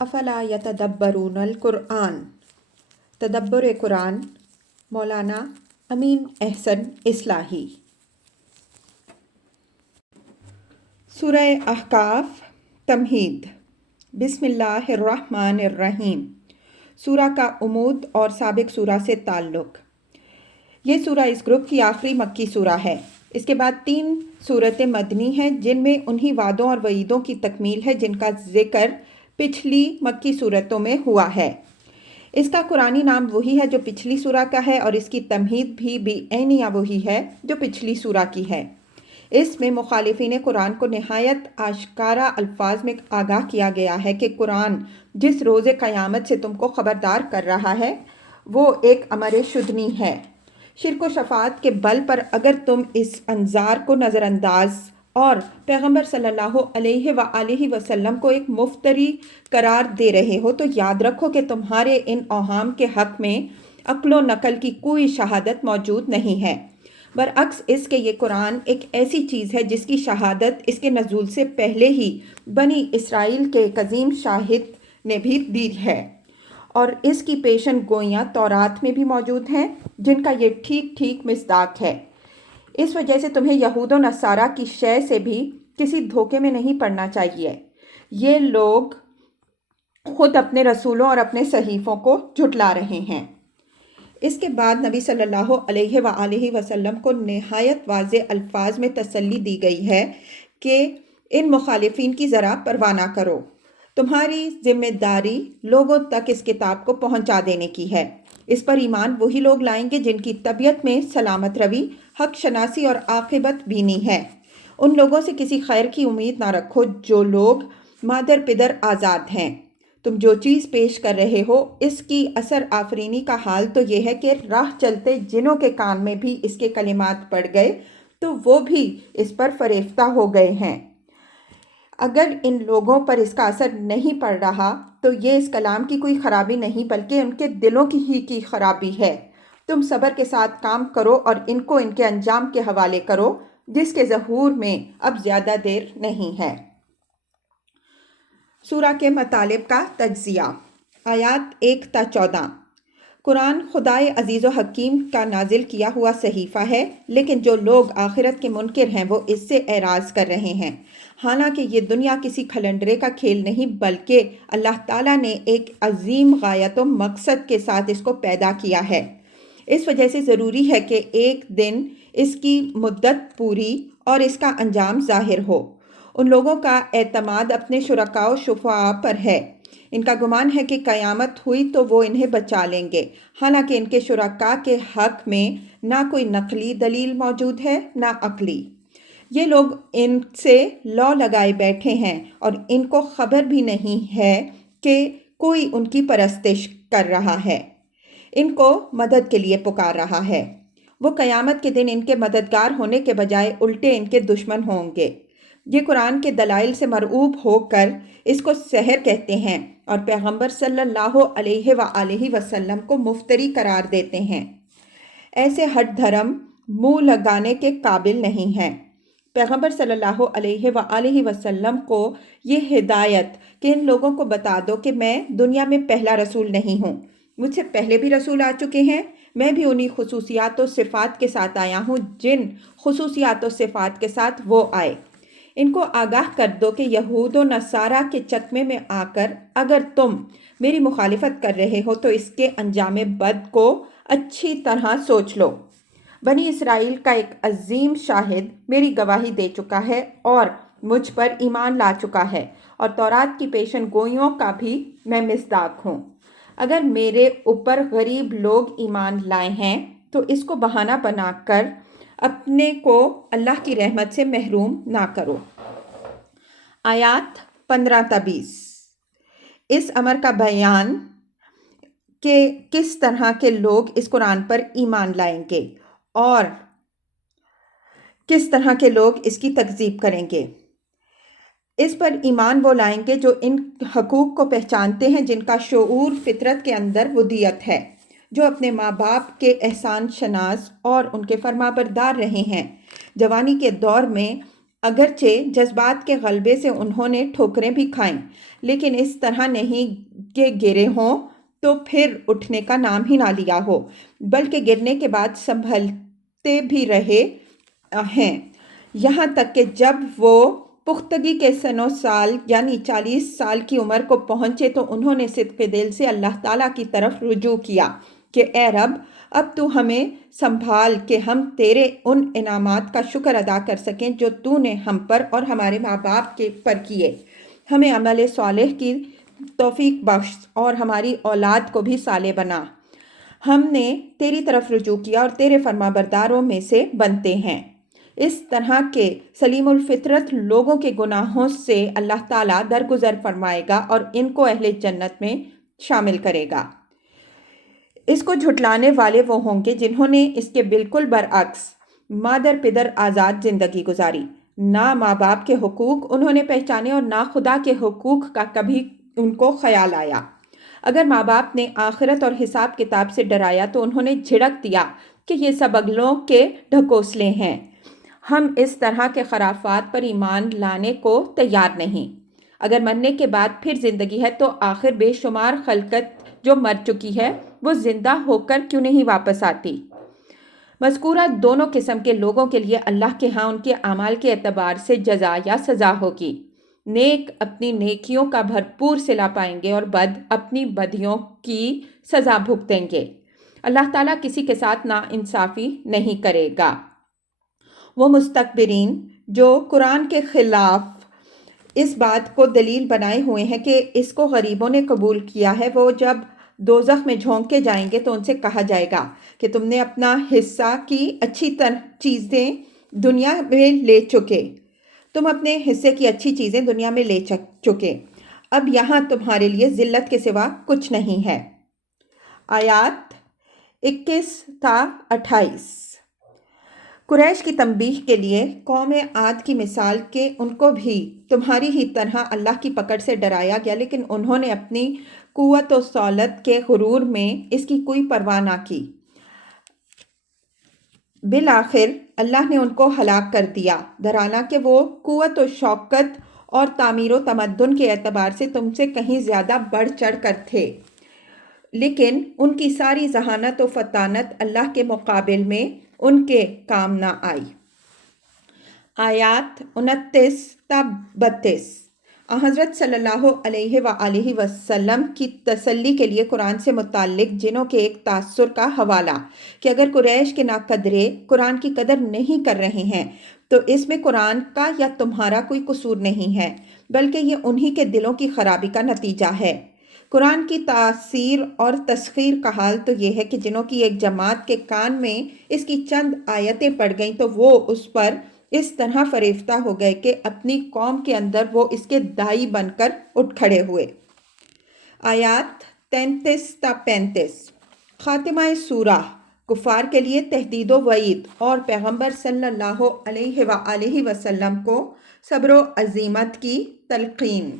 افلا یتدبرون القرآن، تدبر قرآن، مولانا امین احسن اصلاحی۔ سورہ احقاف تمہید۔ بسم اللہ الرحمن الرحیم۔ سورہ کا عمود اور سابق سورہ سے تعلق۔ یہ سورہ اس گروپ کی آخری مکی سورہ ہے۔ اس کے بعد 3 سورتیں مدنی ہیں جن میں انہی وعدوں اور وعیدوں کی تکمیل ہے جن کا ذکر پچھلی مکی سورتوں میں ہوا ہے۔ اس کا قرآنی نام وہی ہے جو پچھلی سورہ کا ہے، اور اس کی تمہید بھی عینیہ وہی ہے جو پچھلی سورہ کی ہے۔ اس میں مخالفین قرآن کو نہایت آشکارا الفاظ میں آگاہ کیا گیا ہے کہ قرآن جس روز قیامت سے تم کو خبردار کر رہا ہے وہ ایک امر شدنی ہے۔ شرک و شفاعت کے بل پر اگر تم اس انذار کو نظر انداز اور پیغمبر صلی اللہ علیہ وآلہ وسلم کو ایک مفتری قرار دے رہے ہو تو یاد رکھو کہ تمہارے ان اوہام کے حق میں عقل و نقل کی کوئی شہادت موجود نہیں ہے، برعکس اس کے یہ قرآن ایک ایسی چیز ہے جس کی شہادت اس کے نزول سے پہلے ہی بنی اسرائیل کے ایک عظیم شاہد نے بھی دی ہے، اور اس کی پیشن گوئیاں تورات میں بھی موجود ہیں جن کا یہ ٹھیک ٹھیک مصداق ہے۔ اس وجہ سے تمہیں یہود و نصارہ کی شے سے بھی کسی دھوکے میں نہیں پڑنا چاہیے۔ یہ لوگ خود اپنے رسولوں اور اپنے صحیفوں کو جھٹلا رہے ہیں۔ اس کے بعد نبی صلی اللہ علیہ وآلہ وسلم کو نہایت واضح الفاظ میں تسلی دی گئی ہے کہ ان مخالفین کی ذرا پرواہ نہ کرو، تمہاری ذمہ داری لوگوں تک اس کتاب کو پہنچا دینے کی ہے۔ اس پر ایمان وہی لوگ لائیں گے جن کی طبیعت میں سلامت روی، حق شناسی اور عاقبت بینی ہے۔ ان لوگوں سے کسی خیر کی امید نہ رکھو جو لوگ مادر پدر آزاد ہیں۔ تم جو چیز پیش کر رہے ہو اس کی اثر آفرینی کا حال تو یہ ہے کہ راہ چلتے جنوں کے کان میں بھی اس کے کلمات پڑ گئے تو وہ بھی اس پر فریفتہ ہو گئے ہیں۔ اگر ان لوگوں پر اس کا اثر نہیں پڑ رہا تو یہ اس کلام کی کوئی خرابی نہیں بلکہ ان کے دلوں کی خرابی ہے۔ تم صبر کے ساتھ کام کرو اور ان کو ان کے انجام کے حوالے کرو جس کے ظہور میں اب زیادہ دیر نہیں ہے۔ سورہ کے مطالب کا تجزیہ۔ آیات 1 تا 14۔ قرآن خدائے عزیز و حکیم کا نازل کیا ہوا صحیفہ ہے، لیکن جو لوگ آخرت کے منکر ہیں وہ اس سے اعراض کر رہے ہیں۔ حالانکہ یہ دنیا کسی کھلنڈرے کا کھیل نہیں بلکہ اللہ تعالیٰ نے ایک عظیم غایت و مقصد کے ساتھ اس کو پیدا کیا ہے۔ اس وجہ سے ضروری ہے کہ ایک دن اس کی مدت پوری اور اس کا انجام ظاہر ہو۔ ان لوگوں کا اعتماد اپنے شرکاء و شفعاء پر ہے۔ ان کا گمان ہے کہ قیامت ہوئی تو وہ انہیں بچا لیں گے، حالانکہ ان کے شرکاء کے حق میں نہ کوئی نقلی دلیل موجود ہے نہ عقلی۔ یہ لوگ ان سے لو لگائے بیٹھے ہیں اور ان کو خبر بھی نہیں ہے کہ کوئی ان کی پرستش کر رہا ہے، ان کو مدد کے لیے پکار رہا ہے۔ وہ قیامت کے دن ان کے مددگار ہونے کے بجائے الٹے ان کے دشمن ہوں گے۔ یہ قرآن کے دلائل سے مرعوب ہو کر اس کو سحر کہتے ہیں اور پیغمبر صلی اللہ علیہ وآلہ وسلم کو مفتری قرار دیتے ہیں۔ ایسے ہٹ دھرم منہ لگانے کے قابل نہیں ہیں۔ پیغمبر صلی اللہ علیہ وآلہ وسلم کو یہ ہدایت کہ ان لوگوں کو بتا دو کہ میں دنیا میں پہلا رسول نہیں ہوں، مجھ سے پہلے بھی رسول آ چکے ہیں، میں بھی انہی خصوصیات و صفات کے ساتھ آیا ہوں جن خصوصیات و صفات کے ساتھ وہ آئے۔ ان کو آگاہ کر دو کہ یہود و نصارہ کے چکمے میں آ کر اگر تم میری مخالفت کر رہے ہو تو اس کے انجام بد کو اچھی طرح سوچ لو۔ بنی اسرائیل کا ایک عظیم شاہد میری گواہی دے چکا ہے اور مجھ پر ایمان لا چکا ہے، اور تورات کی پیشن گوئیوں کا بھی میں مصداق ہوں۔ اگر میرے اوپر غریب لوگ ایمان لائے ہیں تو اس کو بہانہ بنا کر اپنے کو اللہ کی رحمت سے محروم نہ کرو۔ آیات 15 تا 20۔ اس امر کا بیان کہ کس طرح کے لوگ اس قرآن پر ایمان لائیں گے اور کس طرح کے لوگ اس کی تکذیب کریں گے۔ اس پر ایمان وہ لائیں گے جو ان حقوق کو پہچانتے ہیں جن کا شعور فطرت کے اندر ودیت ہے، جو اپنے ماں باپ کے احسان شناس اور ان کے فرما بردار رہے ہیں، جوانی کے دور میں اگرچہ جذبات کے غلبے سے انہوں نے ٹھوکریں بھی کھائیں، لیکن اس طرح نہیں کہ گرے ہوں تو پھر اٹھنے کا نام ہی نہ لیا ہو، بلکہ گرنے کے بعد سنبھلتے بھی رہے ہیں، یہاں تک کہ جب وہ پختگی کے سن و سال یعنی 40 سال کی عمر کو پہنچے تو انہوں نے صدق دل سے اللہ تعالیٰ کی طرف رجوع کیا کہ اے رب، اب تو ہمیں سنبھال کہ ہم تیرے ان انعامات کا شکر ادا کر سکیں جو تو نے ہم پر اور ہمارے ماں باپ کے پر کیے، ہمیں عمل صالح کی توفیق بخش اور ہماری اولاد کو بھی صالح بنا۔ ہم نے تیری طرف رجوع کیا اور تیرے فرما برداروں میں سے بنتے ہیں۔ اس طرح کے سلیم الفطرت لوگوں کے گناہوں سے اللہ تعالیٰ درگزر فرمائے گا اور ان کو اہل جنت میں شامل کرے گا۔ اس کو جھٹلانے والے وہ ہوں گے جنہوں نے اس کے بالکل برعکس مادر پدر آزاد زندگی گزاری، نہ ماں باپ کے حقوق انہوں نے پہچانے اور نہ خدا کے حقوق کا کبھی ان کو خیال آیا۔ اگر ماں باپ نے آخرت اور حساب کتاب سے ڈرایا تو انہوں نے جھڑک دیا کہ یہ سب اگلوں کے ڈھکوسلے ہیں، ہم اس طرح کے خرافات پر ایمان لانے کو تیار نہیں۔ اگر مرنے کے بعد پھر زندگی ہے تو آخر بے شمار خلقت جو مر چکی ہے وہ زندہ ہو کر کیوں نہیں واپس آتی؟ مذکورہ دونوں قسم کے لوگوں کے لیے اللہ کے ہاں ان کے اعمال کے اعتبار سے جزا یا سزا ہوگی۔ نیک اپنی نیکیوں کا بھرپور صلہ پائیں گے اور بد اپنی بدیوں کی سزا بھگتیں گے۔ اللہ تعالیٰ کسی کے ساتھ ناانصافی نہیں کرے گا۔ وہ مستکبرین جو قرآن کے خلاف اس بات کو دلیل بنائے ہوئے ہیں کہ اس کو غریبوں نے قبول کیا ہے، وہ جب دوزخ میں جھونکے جائیں گے تو ان سے کہا جائے گا کہ تم نے اپنا حصہ کی اچھی چیزیں دنیا میں لے چکے، تم اپنے حصے کی اچھی چیزیں دنیا میں لے چکے، اب یہاں تمہارے لیے ذلت کے سوا کچھ نہیں ہے۔ آیات 21 تا 28۔ قریش کی تنبیہ کے لیے قوم عاد کی مثال کہ ان کو بھی تمہاری ہی طرح اللہ کی پکڑ سے ڈرایا گیا، لیکن انہوں نے اپنی قوت و صولت کے غرور میں اس کی کوئی پرواہ نہ کی۔ بالآخر اللہ نے ان کو ہلاک کر دیا، حالانکہ وہ قوت و شوکت اور تعمیر و تمدن کے اعتبار سے تم سے کہیں زیادہ بڑھ چڑھ کر تھے، لیکن ان کی ساری ذہانت و فطانت اللہ کے مقابل میں ان کے کام نہ آئی۔ آیات 29 تا 32۔ حضرت صلی اللہ علیہ وآلہ وسلم کی تسلی کے لیے قرآن سے متعلق جنوں کے ایک تاثر کا حوالہ کہ اگر قریش کے ناقدرے قرآن کی قدر نہیں کر رہے ہیں تو اس میں قرآن کا یا تمہارا کوئی قصور نہیں ہے، بلکہ یہ انہی کے دلوں کی خرابی کا نتیجہ ہے۔ قرآن کی تاثیر اور تسخیر کا حال تو یہ ہے کہ جنوں کی ایک جماعت کے کان میں اس کی چند آیتیں پڑ گئیں تو وہ اس پر اس طرح فریفتہ ہو گئے کہ اپنی قوم کے اندر وہ اس کے داعی بن کر اٹھ کھڑے ہوئے۔ آیات 33 تا 35۔ خاتمہ سورہ کفار کے لیے تہدید و وعید اور پیغمبر صلی اللہ علیہ وآلہ وسلم کو صبر و عزیمت کی تلقین۔